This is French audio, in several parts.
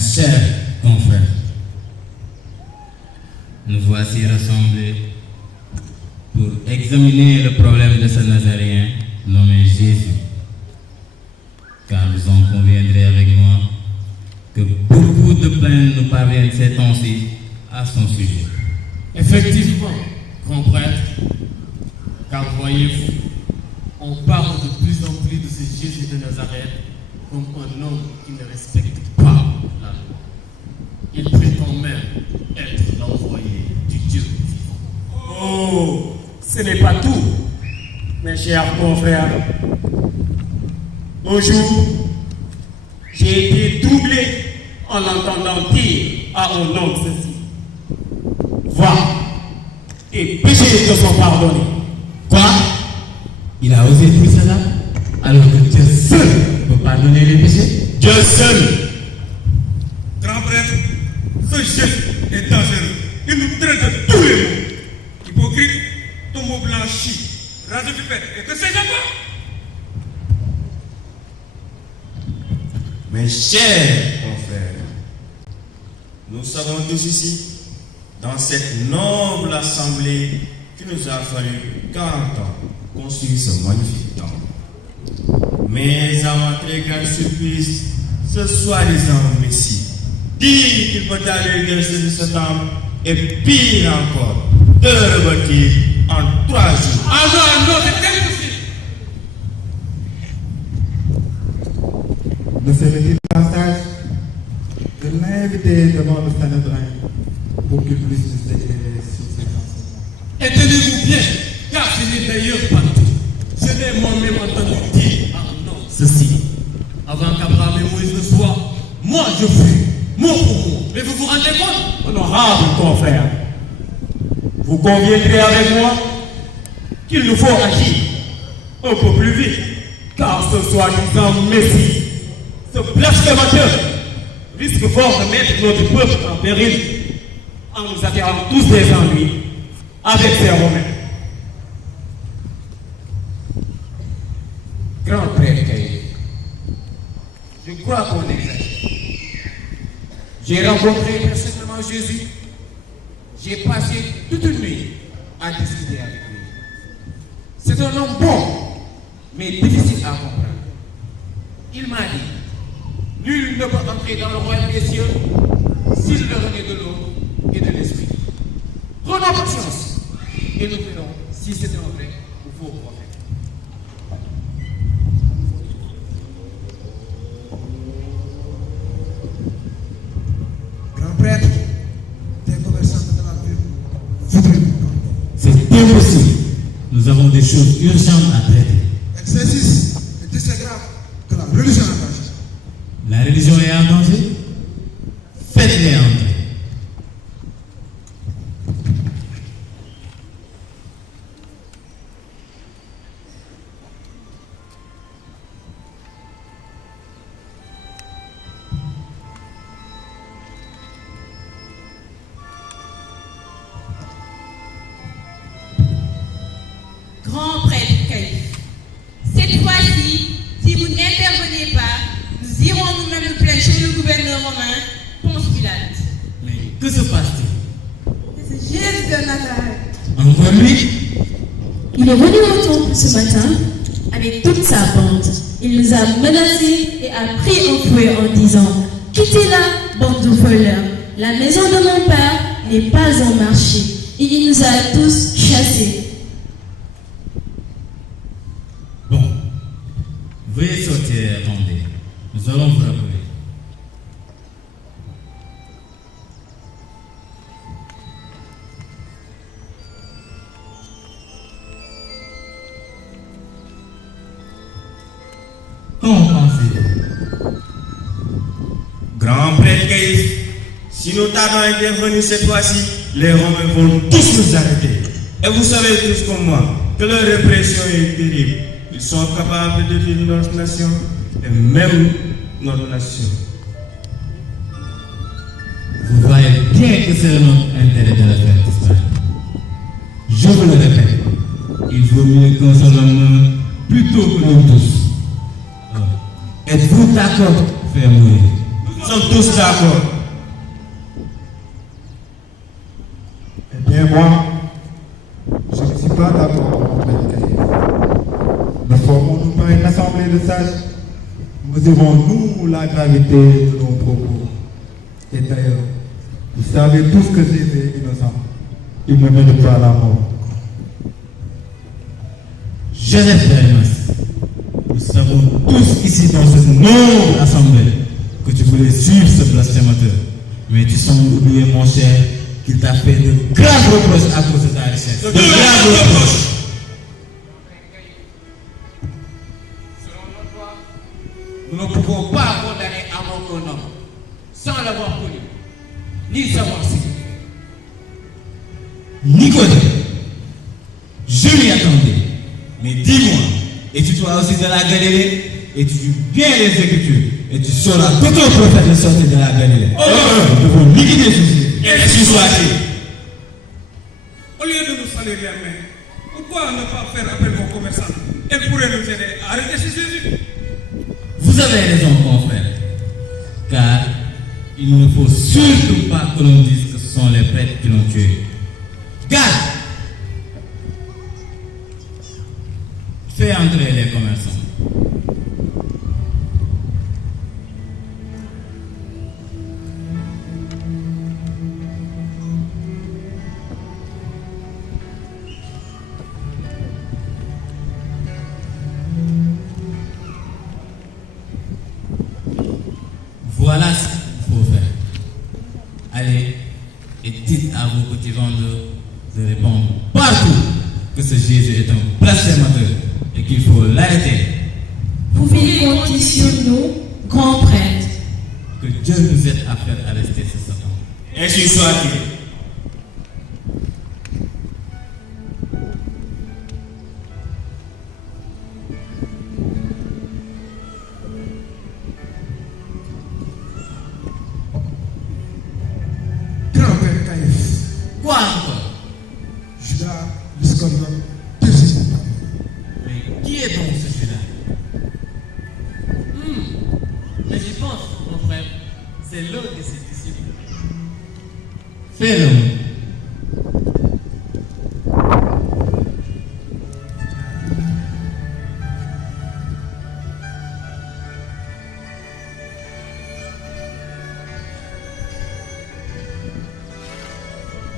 cher confrère, nous voici rassemblés pour examiner le problème de ce Nazaréen nommé Jésus. Car vous en conviendrez avec moi que beaucoup de plaintes nous parviennent ces temps-ci à son sujet. Effectivement, grand prêtre, car voyez-vous, on parle de plus en plus de ce Jésus de Nazareth comme un homme qui ne respecte pas la loi. Il prétend même être l'envoyé du Dieu vivant. Oh, ce n'est pas tout, mes chers confrères. Un jour, j'ai été troublé en l'entendant dire à un homme ceci: va, et péchés te sont pardonnés. Quoi? Il a osé dire cela alors que Dieu seul peut pardonner les péchés? Dieu seul. Grand prêtre, ce Jésus est dangereux. Il nous traite de tous les mots. Hypocrite, tombeau blanchi, rasé du père, et que c'est encore. Mes chers confrères, nous savons tous ici, dans cette noble assemblée, qu'il nous a fallu 40 ans pour construire ce magnifique temple. Mais à ma très grande surprise, ce soi-disant Messie dit qu'il peut aller de ce temple et pire encore, de le rebâtir en 3 jours. Ah non, non, c'est terrible aussi. Ne serait-il pas sage de l'inviter devant le Sanhédrin pour qu'il puisse nous éclairer sur ces enseignements? Et tenez-vous bien, car ce n'est d'ailleurs pas tout. Je l'ai moi-même entendu dire à un homme ceci: avant qu'Abraham et Moïse ne soient, moi je fus, mot pour mot. Mais vous vous rendez compte? Honorable confrère, vous conviendrez avec moi qu'il nous faut agir un peu plus vite, car ce soi-disant Messie, ce blasphémateur, risque fort de mettre notre peuple en péril en nous attirant tous des ennuis avec ces Romains. Grand prêtre Caïphe, je crois qu'on exagère. J'ai rencontré personnellement Jésus. J'ai passé toute une nuit à discuter avec lui. C'est un homme bon, mais difficile à comprendre. Il m'a dit: nul ne peut entrer dans le royaume des cieux s'il ne renaît de l'eau et de l'esprit. Prenons conscience et nous verrons si c'est un vrai ou faux prophète. Grand prêtre, des commerçants de la ville voudraient vous pardonner. C'est impossible. Nous avons des choses urgentes à traiter. Exercice est si grave que la religion est en danger. La religion est en danger? Faites-les entrer. Grand prêtre Caïphe, cette fois-ci, si vous n'intervenez pas, nous irons nous-mêmes nous plaindre chez le gouverneur romain, Ponce Pilate. Mais que se passe-t-il? C'est Jésus de Nazareth. Encore lui? Il est venu au temple ce matin avec toute sa bande. Il nous a menacés et a pris un fouet en disant: quittez-la, bande de voleurs. La maison de mon père n'est pas un marché. Et il nous a tous chassés. Bon. Veuillez sortir et attendez. Nous allons vous rappeler. Qu'en pensez-vous? Grand prêtre Caïphe, si nous tardons à intervenir cette fois-ci, les Romains vont tous nous arrêter. Et vous savez tous comme moi que leur répression est terrible. Ils sont capables de détruire notre nation et même notre nation. Vous voyez bien que c'est notre intérêt de la faire disparaître. Je vous le répète, il vaut mieux qu'un seul homme plutôt que nous tous. Êtes-vous d'accord pour faire mourir? Nous Nous sommes tous d'accord. Eh bien, moi, je ne suis pas d'accord, mon frère Caïphe. Ne formons-nous pas une assemblée de sages. Mesurons-nous la gravité de nos propos. Et d'ailleurs, vous savez tous que Jésus est innocent. Il ne mérite pas la mort. Joseph Bermas, nous savons tous ici dans cette noble assemblée que tu voulais suivre ce blasphémateur. Mais tu sembles oublier, mon cher, qu'il t'a fait de graves reproches à cause de ta richesse. De graves reproches. Selon notre loi, nous ne pouvons pas condamner à mort un homme sans l'avoir connu, ni savoir ce qu'il fait. Nicodème, je m'y attendais. Mais dis-moi, es-tu toi aussi de la Galilée? Étudie bien les Écritures et tu sauras que ton prophète est sorti de la Galilée. Nous devons liquider Jésus. Ainsi soit-il. Au lieu de nous saluer la main, pourquoi ne pas faire appel aux commerçants? Elle pourrait nous aider à arrêter ce Jésus. Vous avez raison, mon frère. Car il ne faut surtout pas que l'on dise que ce sont les prêtres qui l'ont tué. Garde! Fais entrer les commerçants. Voilà ce qu'il faut faire. Allez et dites à vos petits vendeurs de répondre partout que ce Jésus est un blasphémateur et qu'il faut l'arrêter. Pouvez compter sur nous, grand prêtre. Que Dieu nous aide à faire arrêter ce Satan. Ainsi soit-il. Grand-père Caïphe, Quoi encore? Judas l'Iscariote désiste. Mais qui est donc ce Judas? Mais j'y pense, mon frère, c'est l'un de ses disciples. Fais-le.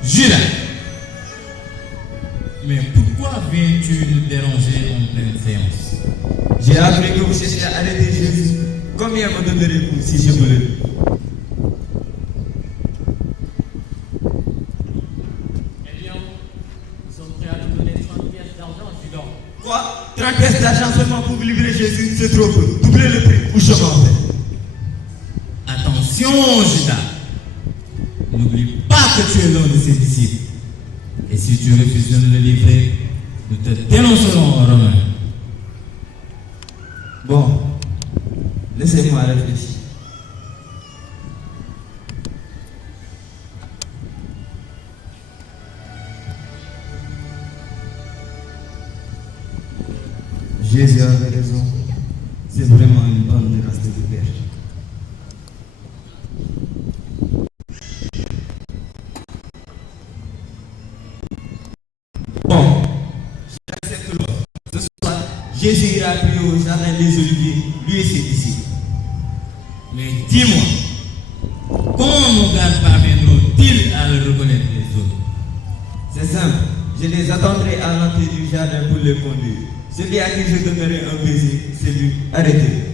Judas, mais pourquoi viens-tu nous déranger en pleine séance? J'ai appris que vous cherchez à arrêter Jésus. Combien me donnerez-vous si je vous le dis? Eh bien, nous sommes prêts à nous donner 30 pièces d'argent, Judas. Quoi? 30 pièces d'argent seulement pour vous livrer Jésus? C'est trop peu. Doublez le prix ou je m'en vais. Attention, Judas. N'oublie pas que tu es l'un de ses disciples. Et si tu refuses de nous le livrer, nous te dénoncerons aux Romains. Bon, laissez-moi réfléchir. Jésus avait raison. C'est vraiment une bonne race de père. Bon, j'accepte l'offre. Ce soir, Jésus ira prier au jardin des Oliviers, lui et ses disciples. Mais dis-moi, comment nos gardes parviendront-ils à le reconnaître les autres? C'est simple, je les attendrai à l'entrée du jardin pour les conduire. Celui à qui je donnerai un baiser, c'est lui. Arrêtez.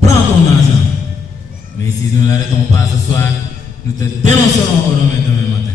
Prends ton argent. Mais si nous ne l'arrêtons pas ce soir, nous te dénoncerons aux Romains demain matin.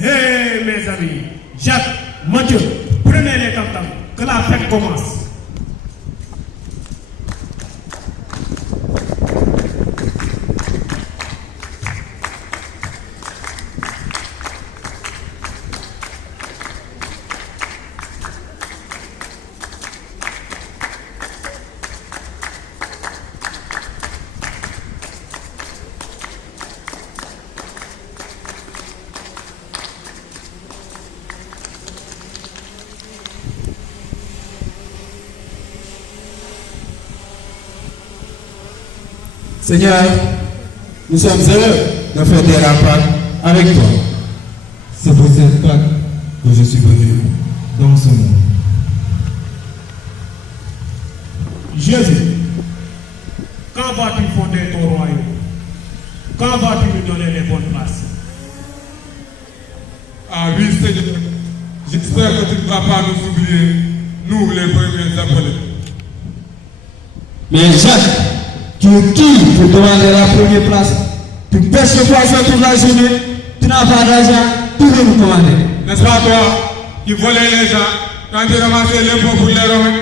Hé mes amis, Jacques, Mathieu, prenez les tam-tams, que la fête commence. Seigneur, nous sommes heureux de fêter la Pâque avec toi. C'est pour cette Pâque que je suis venu dans ce monde. Jésus, quand vas-tu fonder ton royaume? Quand vas-tu nous donner les bonnes places? Ah oui, Seigneur. J'espère que tu ne vas pas nous oublier, nous les premiers appelés. Mais Jacques, tu es qui pour demander la première place? Tu pêches le poisson toute la journée, tu n'as pas d'argent, tu veux nous commander. N'est-ce pas toi qui volais les gens quand tu ramassais l'impôt pour les Romains?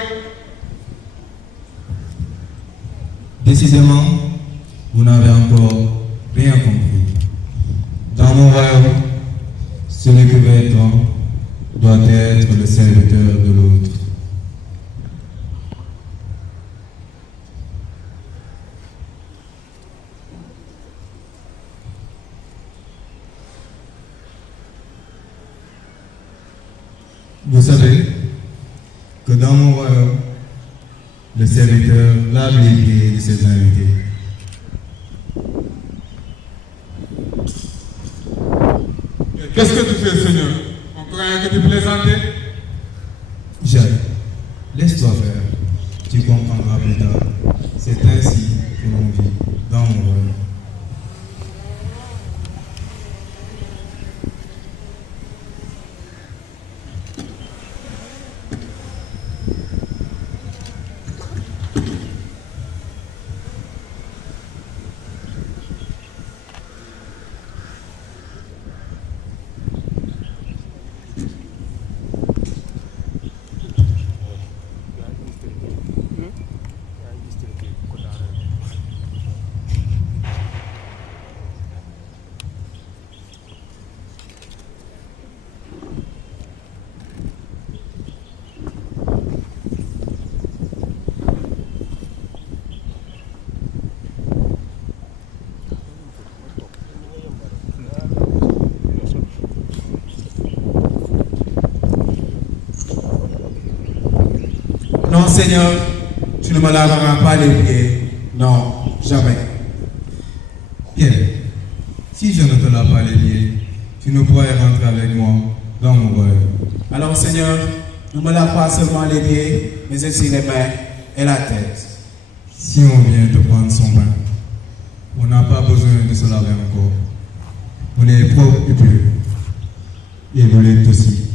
Décidément, vous n'avez encore rien compris. Dans mon royaume, celui qui veut être doit être le serviteur de l'autre. Vous savez que dans mon royaume, le serviteur lave les pieds de ses invités. Qu'est-ce que tu fais, Seigneur? On croyait que tu plaisantais? Jacques, laisse-toi faire. Tu comprendras plus tard. C'est ainsi que l'on vit dans mon royaume. Non, Seigneur, tu ne me laveras pas les pieds. Non, jamais. Bien, si je ne te lave pas les pieds, tu ne pourrais rentrer avec moi dans mon royaume. Alors, Seigneur, ne me lave pas seulement les pieds, mais aussi les mains et la tête. Si on vient te prendre son bain, on n'a pas besoin de se laver encore. On est propre et pur. Et vous l'êtes aussi,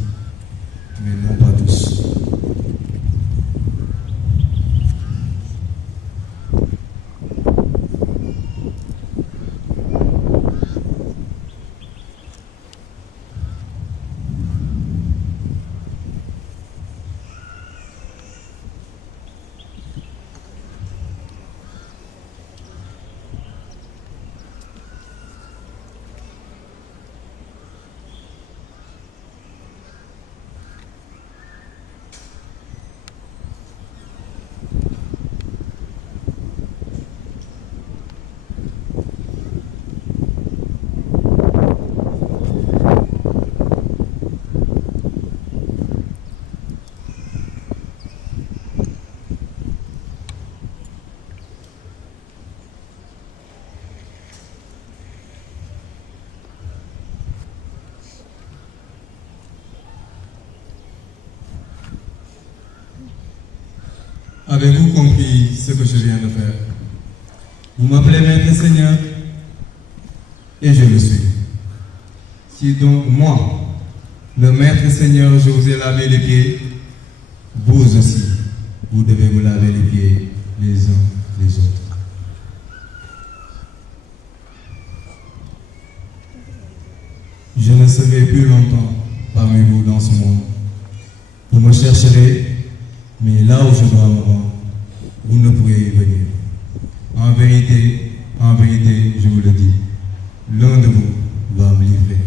mais non pas tous. Avez-vous compris ce que je viens de faire? Vous m'appelez Maître Seigneur et je le suis. Si donc moi, le Maître Seigneur, je vous ai lavé les pieds, vous aussi, vous devez vous laver les pieds les uns les autres. Je ne serai plus longtemps parmi vous dans ce monde. Vous me chercherez, mais là où je dois me rendre, vous ne pourrez y venir. En vérité, je vous le dis, l'un de vous va me livrer.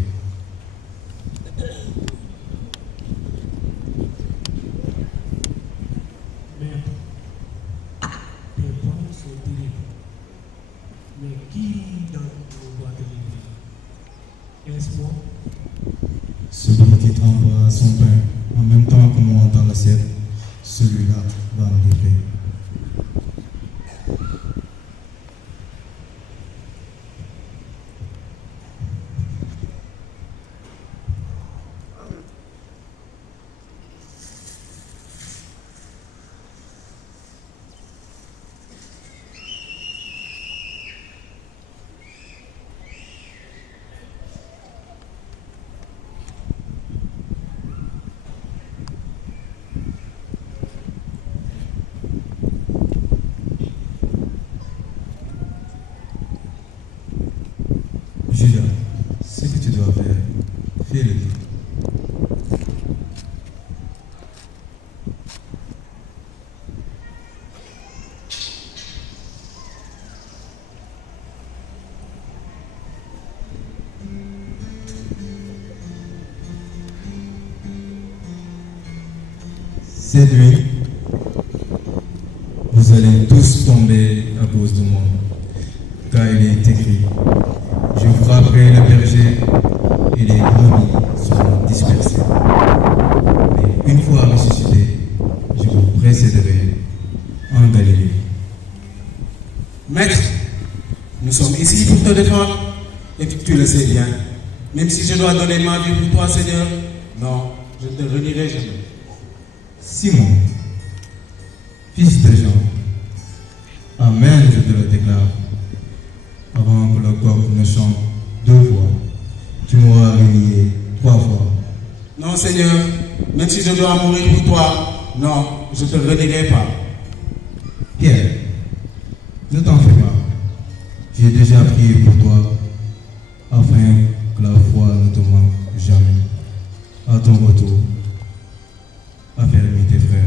Tes paroles sont terribles. Mais qui dans nous va te livrer? Est-ce moi? Celui qui trempera son pain en même temps que moi dans l'assiette, celui-là va me livrer. Judas, ce que tu dois faire, fais-le. Cette nuit, vous allez tous tomber à cause de moi, car il est écrit: je frapperai le berger et les brebis seront dispersées. Mais une fois ressuscité, je vous précéderai en Galilée. Maître, nous sommes ici pour te défendre et tu le sais bien. Même si je dois donner ma vie pour toi, Seigneur, non, je ne te renierai jamais. Simon, fils de Jean, Amen, je te le déclare. Avant que le coq ne chante 2 fois, tu m'auras renié 3 fois. Non, Seigneur, même si je dois mourir pour toi, non, je ne te renierai pas. Pierre, ne t'en fais pas. J'ai déjà prié pour toi, afin que la foi ne te manque jamais. À ton retour, affermis tes frères.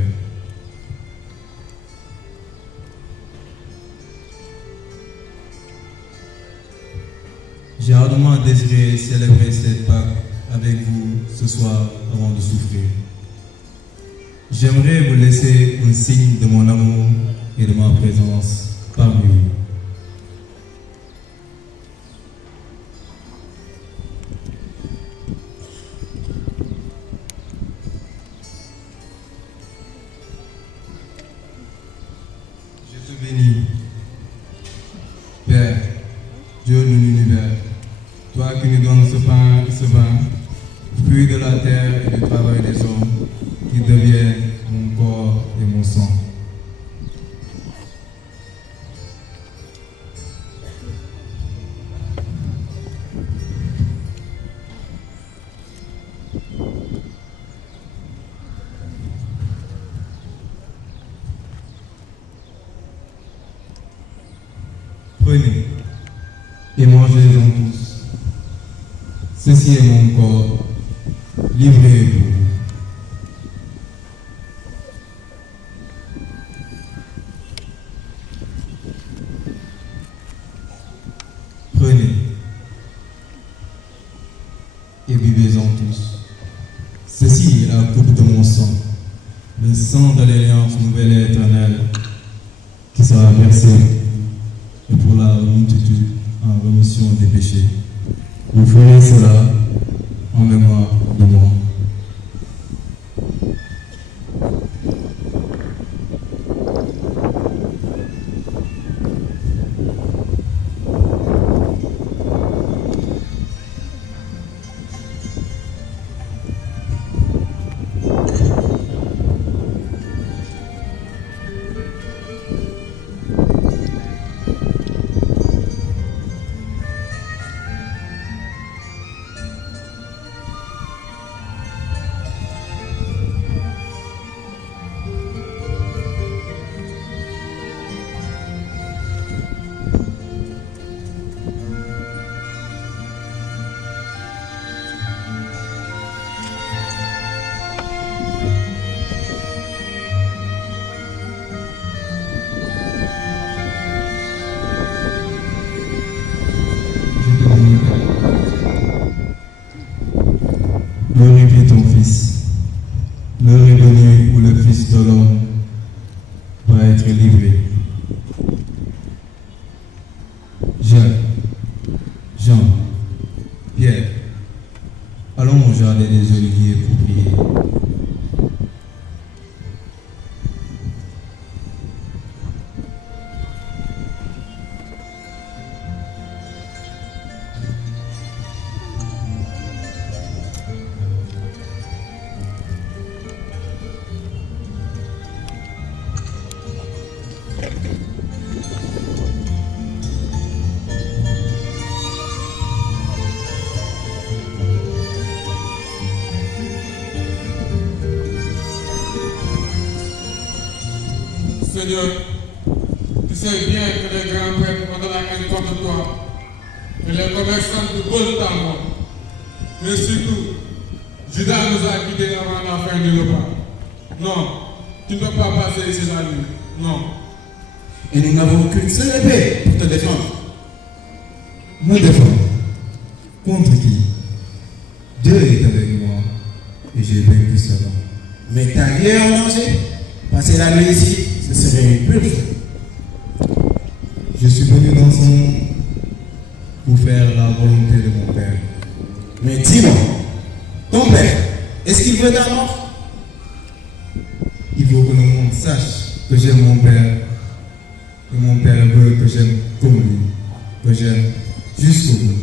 J'ai ardemment désiré célébrer cette Pâque avec vous ce soir avant de souffrir. J'aimerais vous laisser un signe de mon amour et de ma présence parmi vous. Je te bénis, Père, Dieu de l'univers, toi qui nous donnes ce pain et ce vin, fruit de la terre et du travail des hommes, qui deviennent mon corps et mon sang. Prenez et mangez-en tous. Ceci est mon corps, livré pour vous. Prenez et buvez-en tous. Ceci est la coupe de mon sang, le sang de l'alliance nouvelle et éternelle, qui sera versé et pour la multitude en rémission des péchés. Vous ferez cela en mémoire de moi. L'heure est venue, ton fils. L'heure est venue où le Fils de l'homme va être livré. Jean, Pierre, allons au jardin des Oliviers pour prier. Seigneur, tu sais bien que les grands prêtres ont de la haine contre toi et les commerçants te veulent ta mort. Mais surtout, Judas nous a quittés avant la fin du repas. Non, tu ne peux pas passer ici la nuit. Non. Et nous n'avons qu'une seule épée pour te défendre. Me défendre. Contre qui? Dieu est avec moi et j'ai vaincu cela. Mais ta vie est en danger. Passer la nuit ici, ce serait une pure chose. Je suis venu dans ce monde pour faire la volonté de mon Père. Mais dis-moi, ton Père, est-ce qu'il veut ta mort? Il faut que le monde sache que j'aime mon Père, que mon Père veut que j'aime comme lui, que j'aime jusqu'au bout.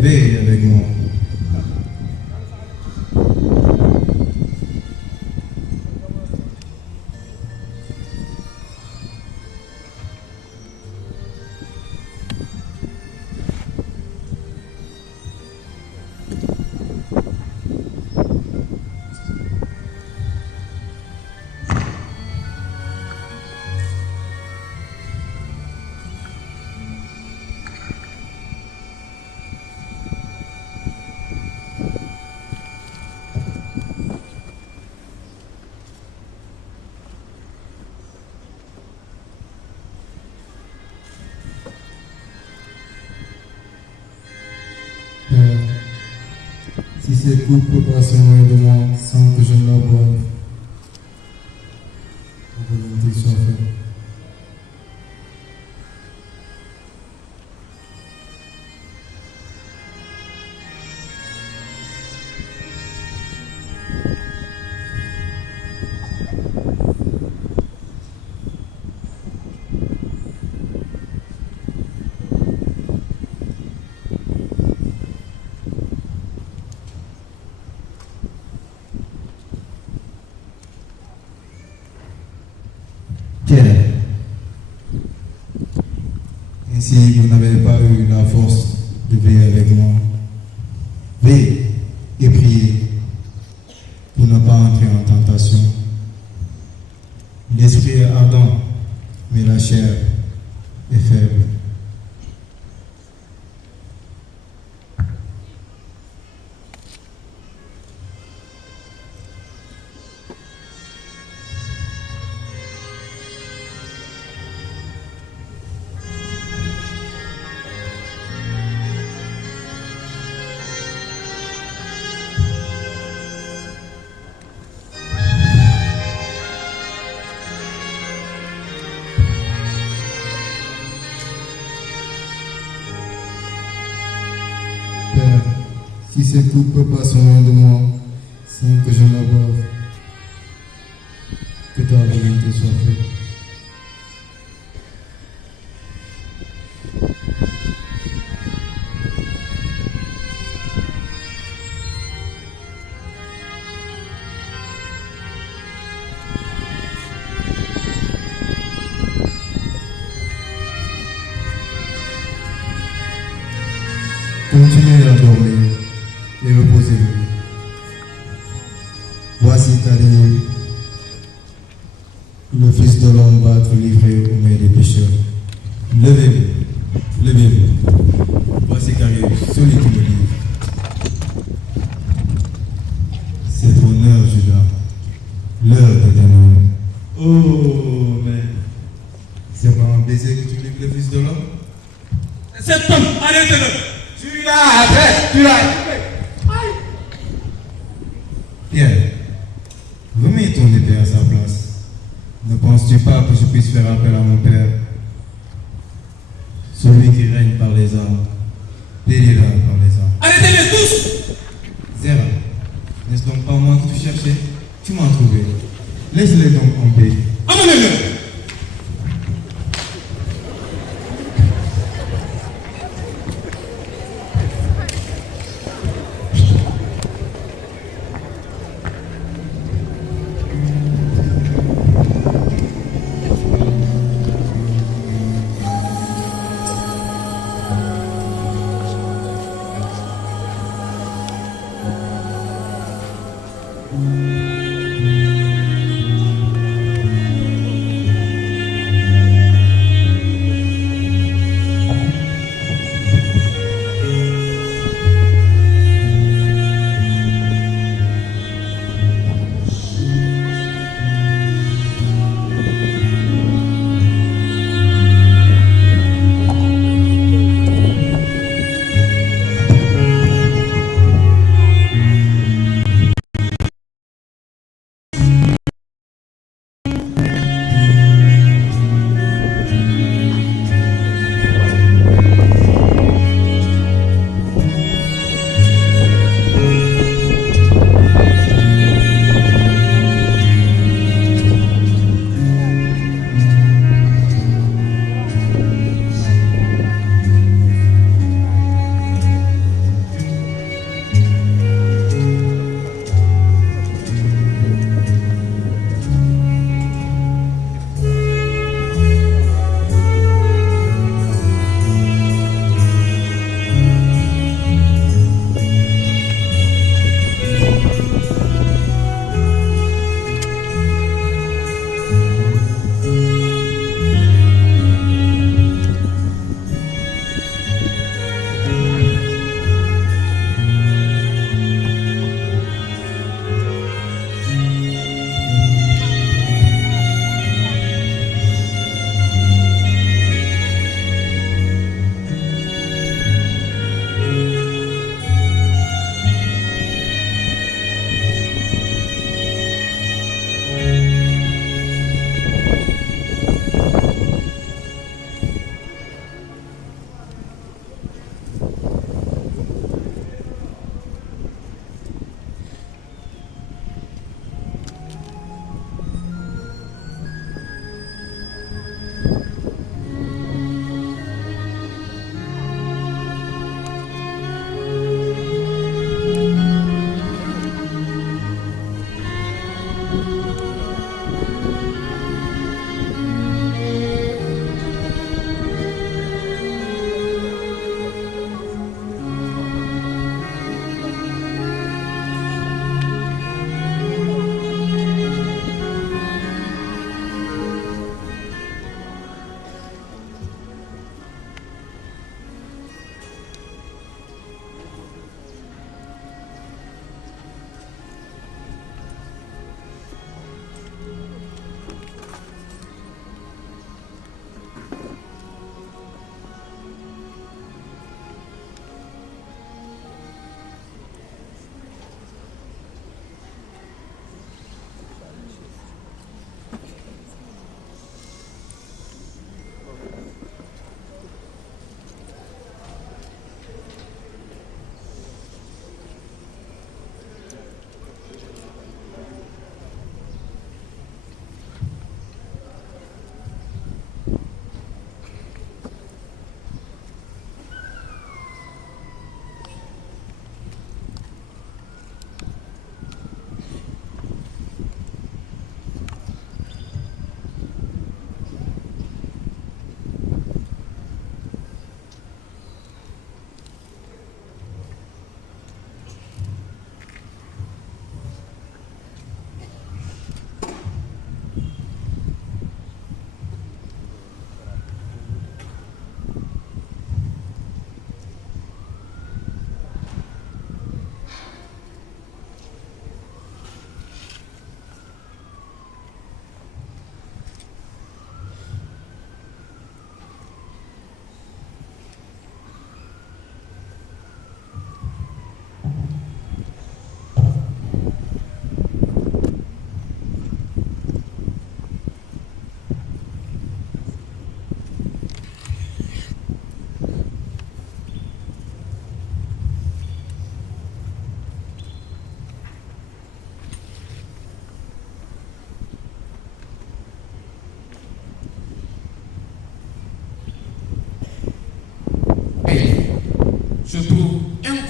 Veille avec moi. Si cette coupe peut passer loin de moi sans que je ne la boive, ta volonté soit faite. Pierre, ainsi vous n'avez pas eu la force de veiller avec moi. Veillez et priez pour ne pas entrer en tentation. L'esprit est ardent, mais la chair est faible. Père, si cette coupe peut passer loin de moi, sans que je la boive, que ta volonté soit faite. Continuez à dormir et reposez-vous. Voici qu'arrive le Fils de l'homme va être livré aux mains des pécheurs. Levez-vous, levez-vous. Voici qu'arrive celui qui me livre. C'est ton heure, Judas, l'heure de ton homme. Oh, mais c'est pas un baiser que tu livres le Fils de l'homme? Cet homme, arrêtez-le! suis là après, tu l'as. Pierre, remets ton épée à sa place. Ne penses-tu pas que je puisse faire appel à mon père? Celui qui règne par les armes, payez-la par les armes. Arrêtez-les tous! Zera, n'est-ce donc pas moi que tu cherchais? Tu m'as trouvé. Laisse-les donc en paix. Amenez-le!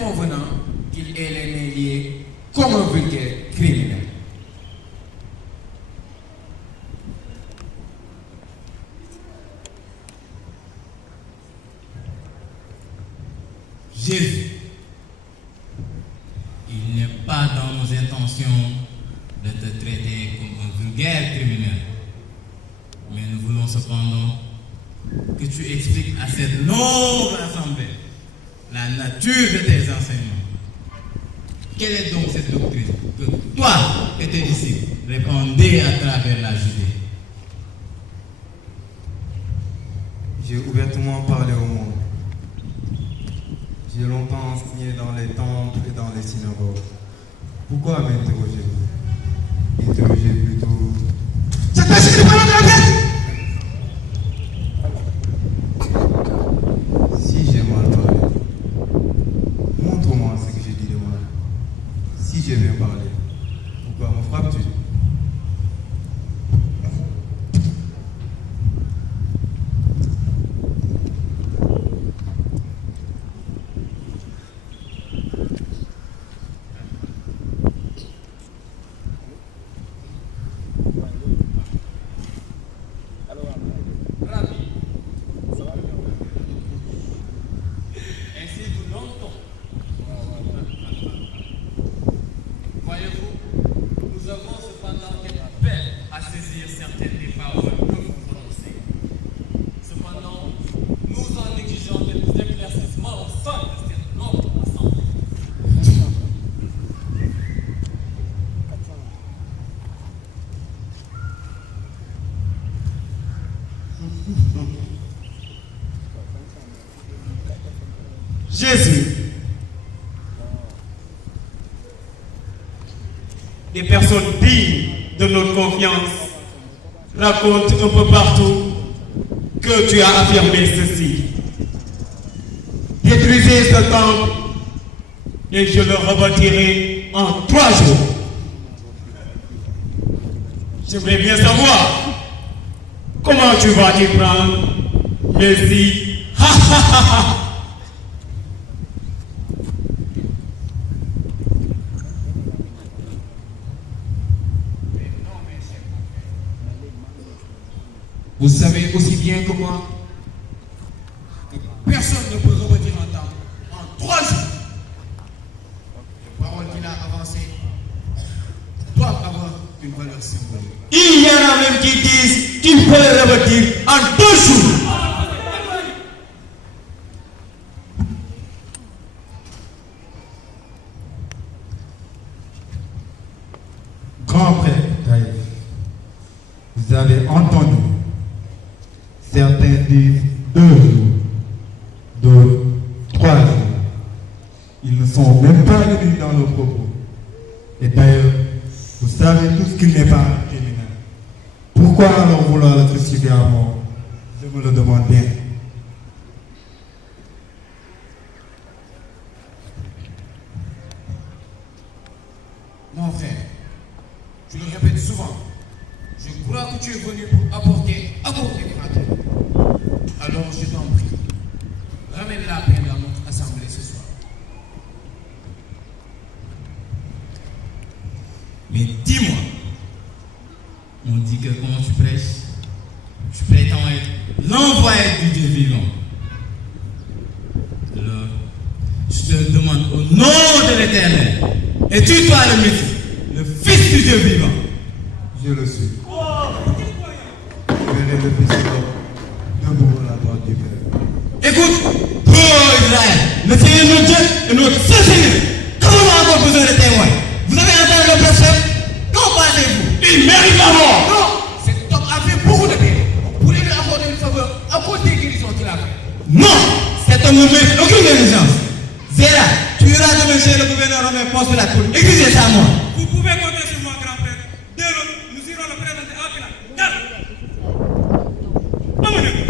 convenant qu'il ait les mains liées comme un vulgaire criminel. Jésus, il n'est pas dans nos intentions de te traiter comme un vulgaire criminel. Mais nous voulons cependant que tu expliques à cette noble assemblée la nature de tes enseignements. Quelle est donc cette doctrine que toi et tes disciples répandez à travers la Judée? J'ai ouvertement parlé au monde. J'ai longtemps enseigné dans les temples et dans les synagogues. Pourquoi m'interrogez-vous? Interrogez plutôt. Cette personne n'est pas dans la tête! Si j'ai mal parlé, montre-moi ce que j'ai dit de mal. Si j'ai bien parlé, pourquoi me frappes-tu? Jésus, des personnes dignes de notre confiance racontent un peu partout que tu as affirmé ceci. Détruisez ce temple et je le rebâtirai en 3 jours. J'aimerais bien savoir comment tu vas t'y prendre, mais si, Vous savez aussi bien que moi que personne ne peut rebâtir un temple en 3 jours. Les paroles qu'il a avancées doivent avoir une valeur symbolique. il y en a même qui disent qu'il peut le rebâtir en 2 jours. Grand prêtre Taïf, vous avez entendu. Certains disent 2 jours, d'autres 3 jours. Ils ne sont même pas venus dans leurs propos. Et d'ailleurs, vous savez tous qu'il n'est pas un criminel. Pourquoi alors vouloir le crucifier à mort? Je vous le demande bien. Mon frère, je le répète souvent, je crois que tu es venu pour apporter amour et fraternité. Alors je t'en prie, ramène la paix dans notre assemblée ce soir. Mais dis-moi, on dit que quand tu prêches, tu prétends être l'envoyé du Dieu vivant. Alors, je te demande au nom de l'Éternel, es-tu toi le Messie, le Fils du Dieu vivant? Je le suis. Verrez le Fils de l'homme debout à la droite du Père. Écoute, oh Israël, le Seigneur notre Dieu est notre seul Seigneur. Comment on a encore besoin de témoins? Vous avez entendu le prophète? Qu'en pensez-vous? Il mérite la mort! Non, cet homme a fait beaucoup de bien. Pour lui accorder une faveur à côté des guérisons qu'il a fait. Non! Cet homme ne mérite aucune négligence. Zéra, tu iras demain chez le gouverneur romain poste la cour. Exiger sa mort. Vous pouvez compter sur moi, grand-père. Dès lors, nous irons le présenter à Pilat. Amenez-vous.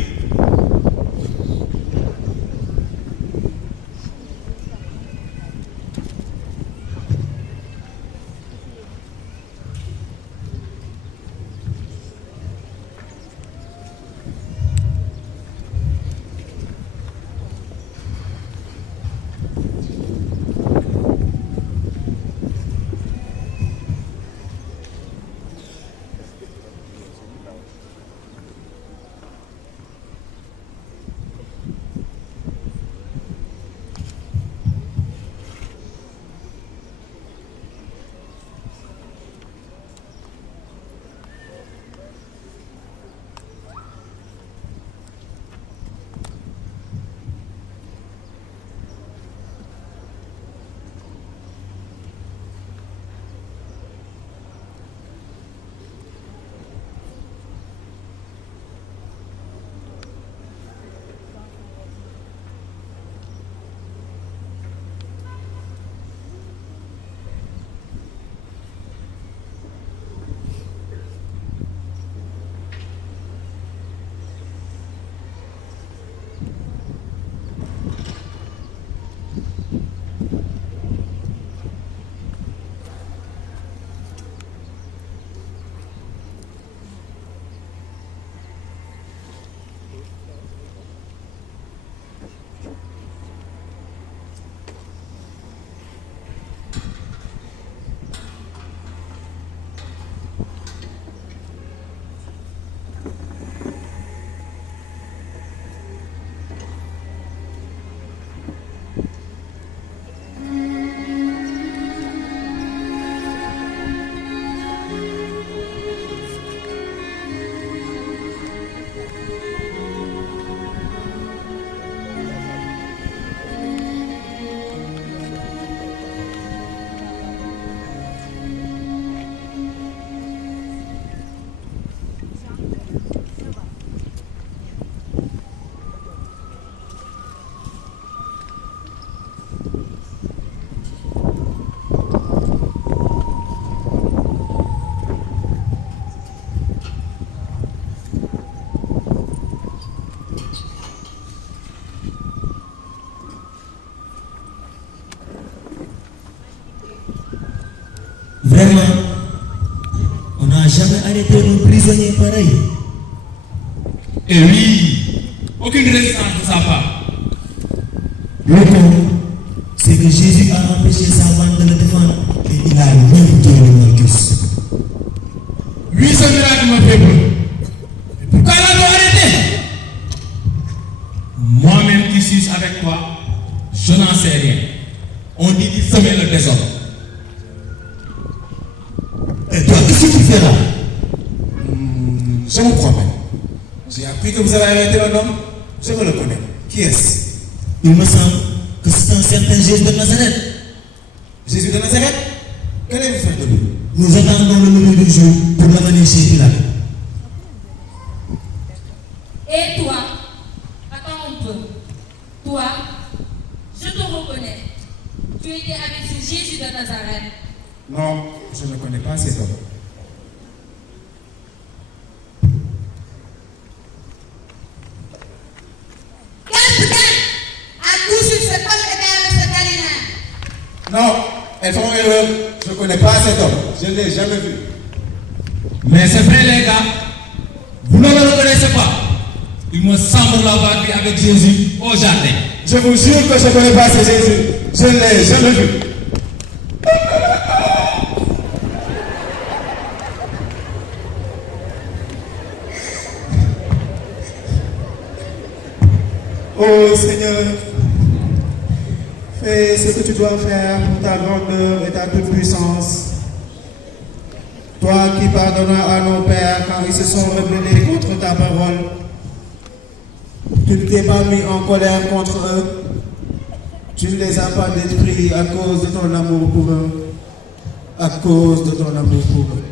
arrêter nos prisonniers pareils. Et oui, aucune résistance de sa part. Le con, c'est que Jésus a empêché sa bande de le défendre et il a même tué le Marcus. Oui, ce miracle me fait peur. Pourquoi il a dû arrêter? Moi-même qui suis avec toi, je n'en sais rien. On dit qu'il semait le désordre. Et toi, qu'est-ce que tu fais là? Je me promène. J'ai appris que vous avez arrêté un homme. Je veux le connaître. Qui est-ce? Il me semble que c'est un certain Jésus de Nazareth. Jésus de Nazareth? Qu'allez-vous faire de lui? Nous attendons le milieu du jour pour l'amener chez Pilate. Et toi, attends un peu. Toi, je te reconnais. Tu étais avec ce Jésus de Nazareth. Non, je ne connais pas cet homme. Non, elles font erreur. Je ne connais pas cet homme. Je ne l'ai jamais vu. Mais c'est vrai, les gars. Vous ne le reconnaissez pas. Il me semble l'avoir vu avec Jésus au jardin. Je vous jure que je ne connais pas ce Jésus. Je ne l'ai jamais vu. Oh Seigneur, fais ce que tu dois faire pour ta grandeur et ta toute-puissance. Toi qui pardonnas à nos pères quand ils se sont rebellés contre ta parole, tu ne t'es pas mis en colère contre eux. Tu ne les as pas détruits à cause de ton amour pour eux. À cause de ton amour pour eux.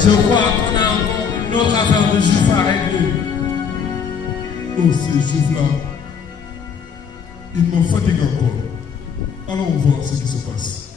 Je crois qu'on a encore une autre affaire de juifs à régler. Oh, ces juifs-là, ils me fatiguent encore. Allons voir ce qui se passe.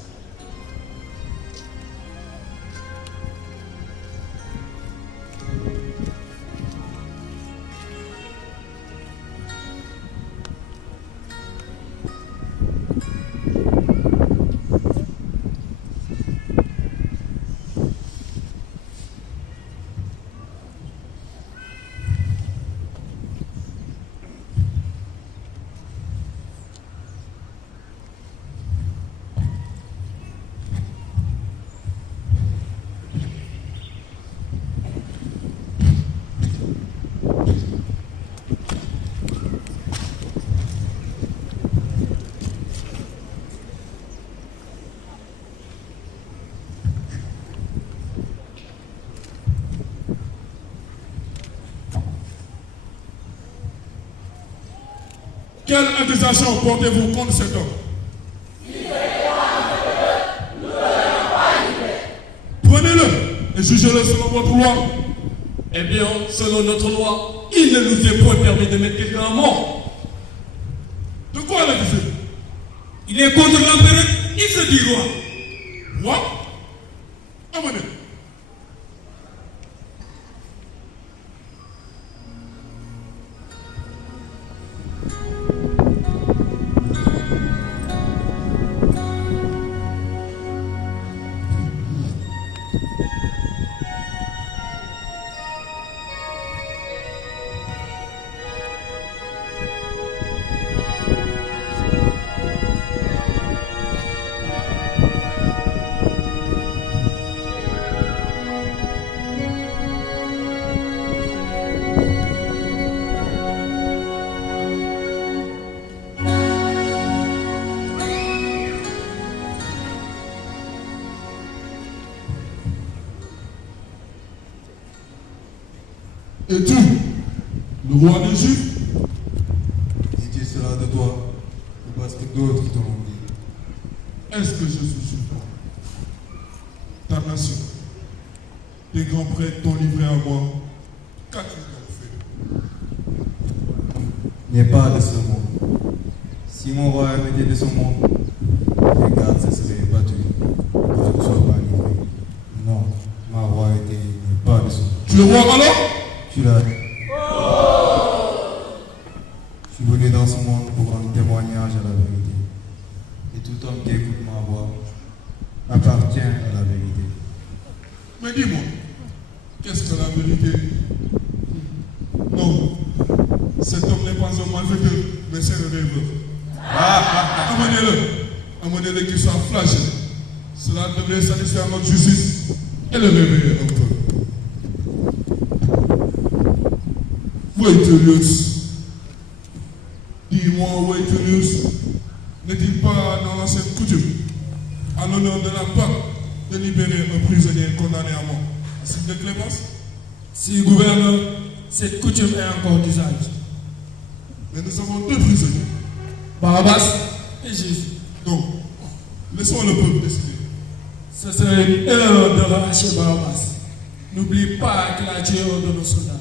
Quelle accusation portez-vous contre cet homme? Prenez-le et jugez-le selon votre loi. Eh bien, selon notre loi, il ne nous est point permis de mettre quelqu'un à mort. De quoi l'accuser? Il est contre l'empereur, il se dit roi. Roi? Amenez. Es-tu le roi des Juifs? Dis-tu cela de toi ou parce que d'autres te l'ont dit? Est-ce que je suis juif? Ta nation, tes grands prêtres t'ont livré à moi. Qu'as-tu donc fait? N'est pas de ce monde. Si mon royaume était de ce monde, les gardes se seraient battus pour que je ne sois pas livré. Non, ma royauté n'est pas de ce monde. Tu es roi alors? Tu l'as dit. Je suis venu dans ce monde pour rendre témoignage à la vérité. Et tout homme qui écoute ma voix appartient à la vérité. Mais dis-moi, qu'est-ce que la vérité? Non, cet homme n'est pas un malfaiteur, mais c'est un rêveur. Amenez-le. Amenez-le qu'il soit flagellé. Cela devrait satisfaire notre justice et le réveiller un peu. Waitelius, dis-moi, Waitelius, n'est-il pas dans l'ancienne coutume, en l'honneur de la Pâque, de libérer un prisonnier condamné à mort, en signe de clémence? Si, gouverneur, cette coutume est encore d'usage. Mais nous avons deux prisonniers, Barabbas et Jésus. donc laissons le peuple décider. Ce serait une erreur de relâcher Barabbas. N'oublie pas qu'il a tué un de nos soldats.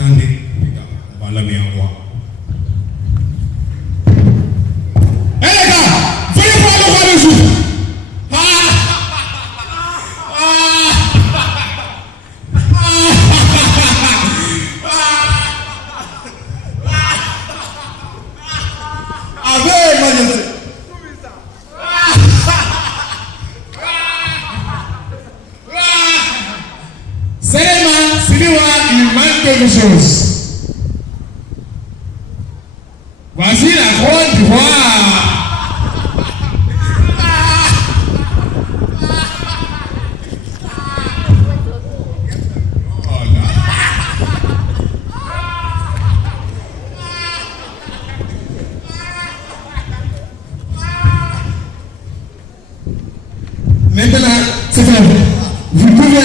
Attendez, on va l'amener en roi. Hé les gars, voyez voir le roi des Juifs. Avec majesté. Seulement, Siliwa, il manque quelque chose. Voici la couronne du roi. Maintenant, c'est à vous. Vous pouvez...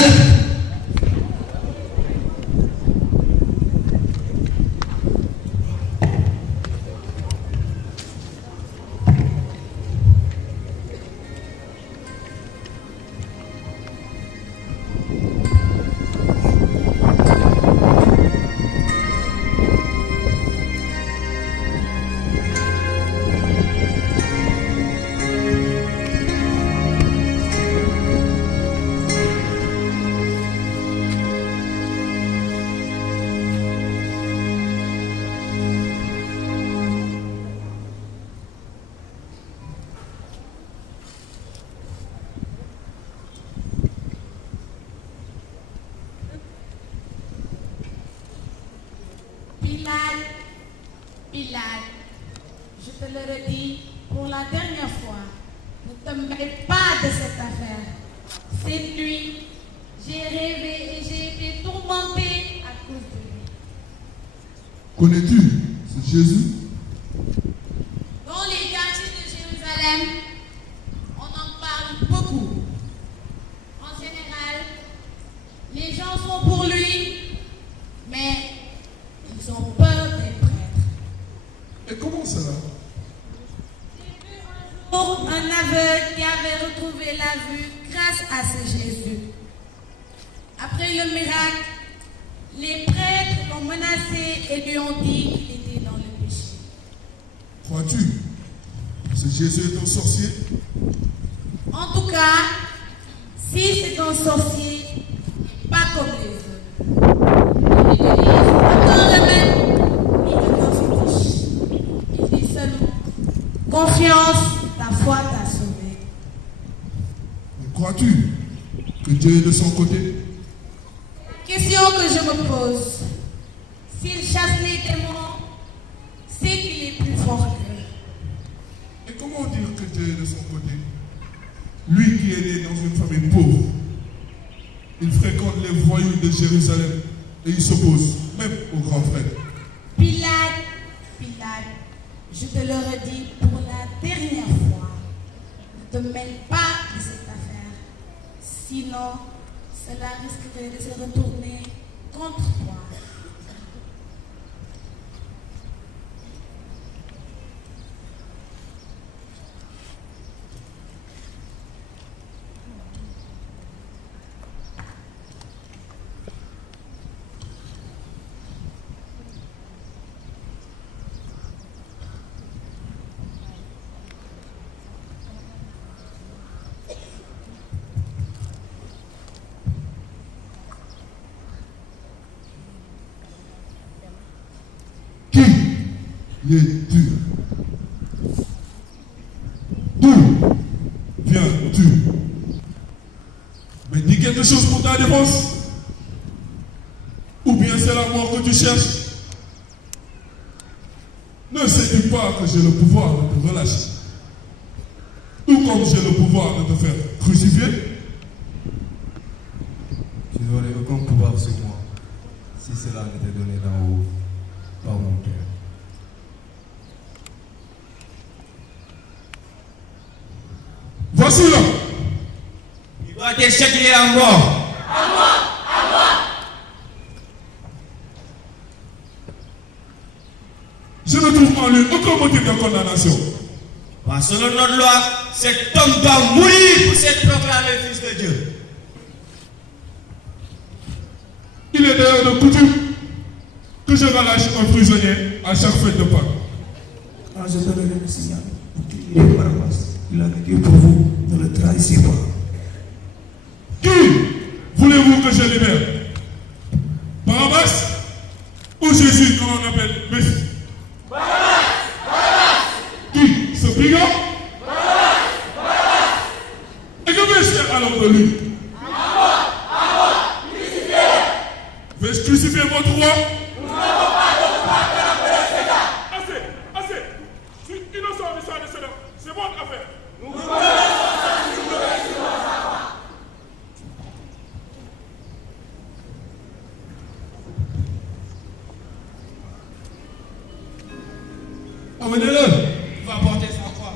Bilal, je te le redis pour la dernière fois, ne te mêle pas de cette affaire. Cette nuit, j'ai rêvé et j'ai été tourmentée à cause de lui. Connais-tu ce Jésus? Dans les quartiers de Jérusalem, on en parle beaucoup. En général, les gens sont pour lui, mais ils ont peur des prêtres. Et comment cela? Pour un aveugle qui avait retrouvé la vue grâce à ce Jésus. Après le miracle, les prêtres l'ont menacé et lui ont dit qu'il était dans le péché. Crois-tu que ce Jésus est un sorcier? En tout cas, si c'est un sorcier, pas comme les autres. Il n'utilise aucun remède ni aucun fétiche. Il dit seulement confiance, ta foi t'a sauvé. Mais crois-tu que Dieu est de son côté? Question que je me pose. S'il chasse les démons, c'est qu'il est plus fort qu'eux. Et comment dire que Dieu est de son côté? Lui qui est né dans une famille pauvre, il fréquente les voyous de Jérusalem et il s'oppose même aux grands frères. Pilate, je te le redis pour la dernière fois, ne te mêle pas de cette affaire. Sinon, cela risquerait de se retourner contre toi. Qui es-tu? D'où viens-tu? Mais dis quelque chose pour ta défense? Ou bien c'est la mort que tu cherches? Ne sais-tu pas que j'ai le pouvoir de te relâcher? Tout comme j'ai le pouvoir de te faire crucifier? Tu n'aurais aucun pouvoir sur moi si cela n'était donné d'en haut par mon Père. Voici là. Il doit être châtié à mort. À moi. Je ne trouve en lui aucun motif de condamnation. Selon notre loi, cet homme doit mourir pour s'être proclamé fils de Dieu. Il est d'ailleurs de coutume que je relâche un prisonnier à chaque fête de Pâques. Quand je donnerai le signal pour qu'il y ait Barabbas, il a vécu pour vous, ne le trahissez pas. Qui voulez-vous que je libère? Barabbas ou Jésus que l'on appelle Messie? Qui? Ce brigand? Et que vais-je faire alors de lui? Vais-je crucifier votre roi? Nous n'avons pas de part de l'appeler César. Assez. Je suis innocent de ça, de cela. C'est votre affaire. Nous voulons ça si vous voulez sur votre savoir. Amenez-le. Va porter sa croix.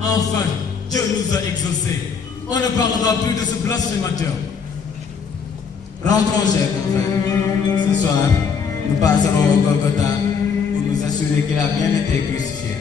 Enfin, Dieu nous a exaucés. On ne parlera plus de ce blasphémateur. Rentrons, chers confrères. Ce soir, nous passerons au Golgotha pour nous assurer qu'il a bien été crucifié.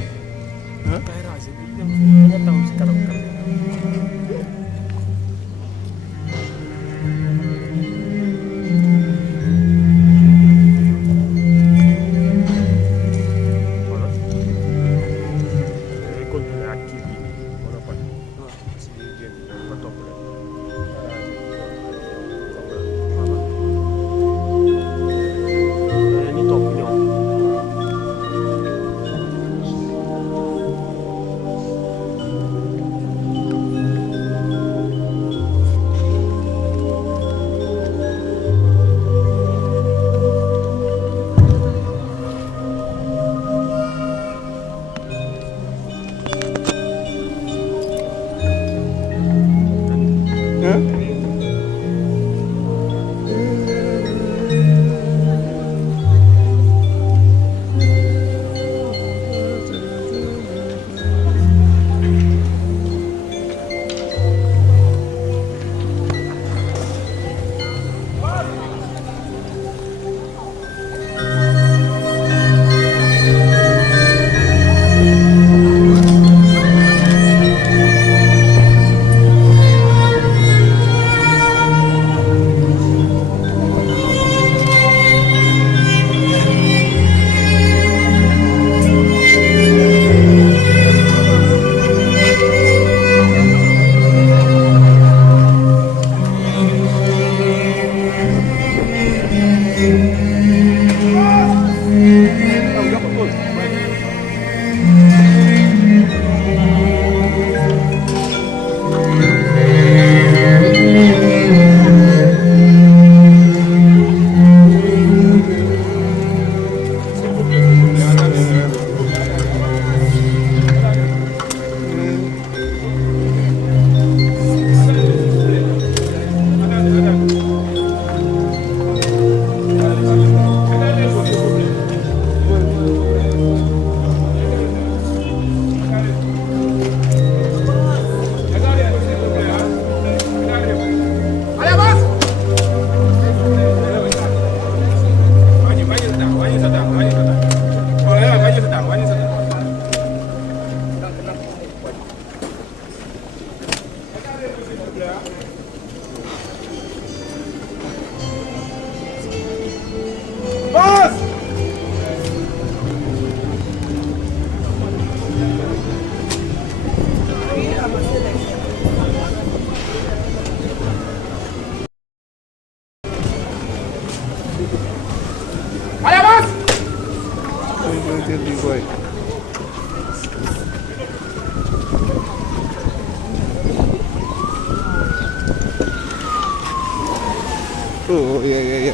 Oh, ya.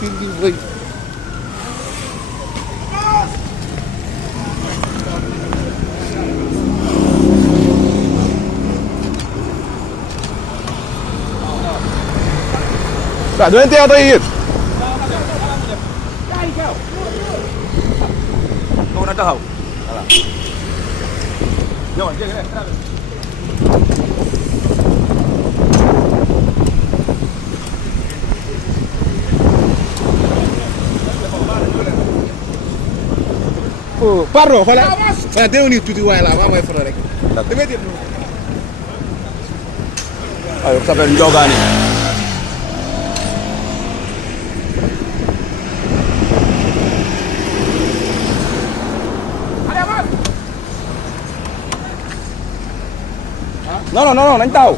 Tinggi, boy. Tak, doon tayo tayo. Kau nak tahu? Alah. Jangan, jangan. Oh, pardon, voilà. Voilà, dès on est tout ouais là, on va faire rek. Dégg nga ayo, ça s'appelle Ndiogani. Non, nañ taw.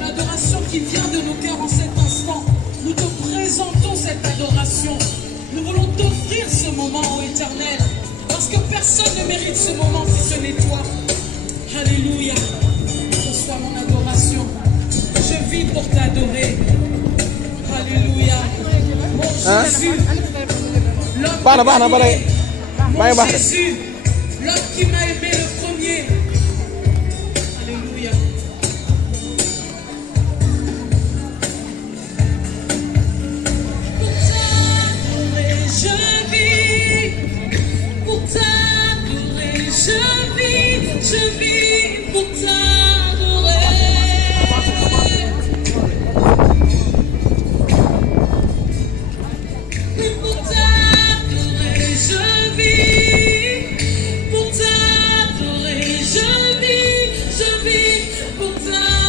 L'adoration qui vient de nos cœurs en cet instant, nous te présentons cette adoration. Nous voulons t'offrir ce moment, ô Éternel, parce que personne ne mérite ce moment si ce n'est toi. Alléluia. Reçois mon adoration. Je vis pour t'adorer. Alléluia. Mon Jésus, l'homme Jésus, l'homme qui m'a aimé le premier. Alléluia. Je vis pour t'adorer, je vis pour t'adorer. Pour t'adorer, je vis pour t'adorer, je vis pour t'adorer.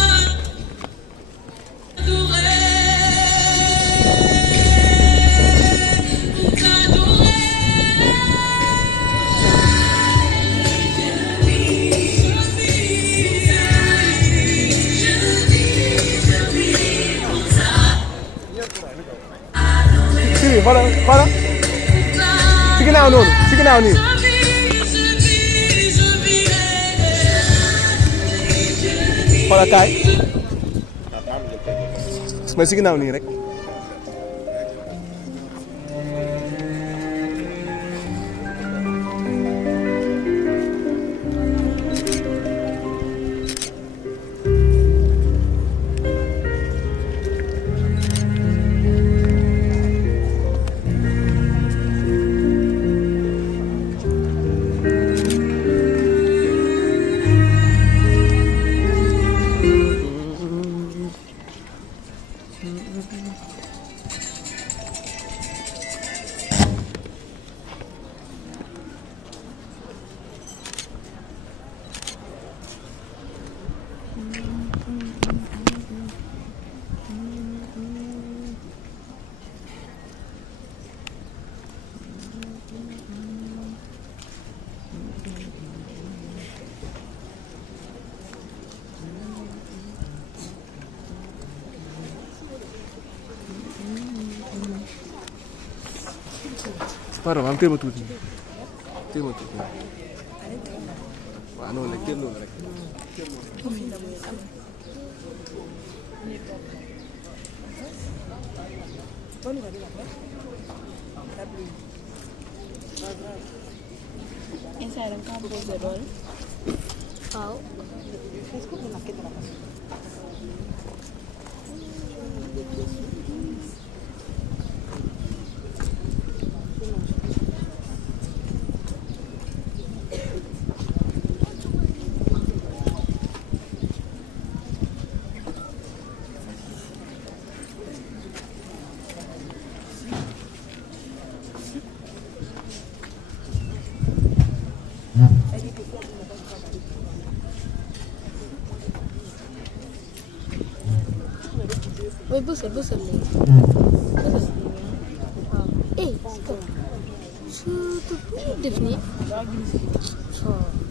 Voilà. Sige now noonu. Sige now nii. Voilà kaay. Mais sige now nii rek. pardon maam téema tuuti téema tuuti waaw noonu rek téem noonu rek inside I'm composed all. How? Wait, busel nih. Stop. Shoot, definitely. So.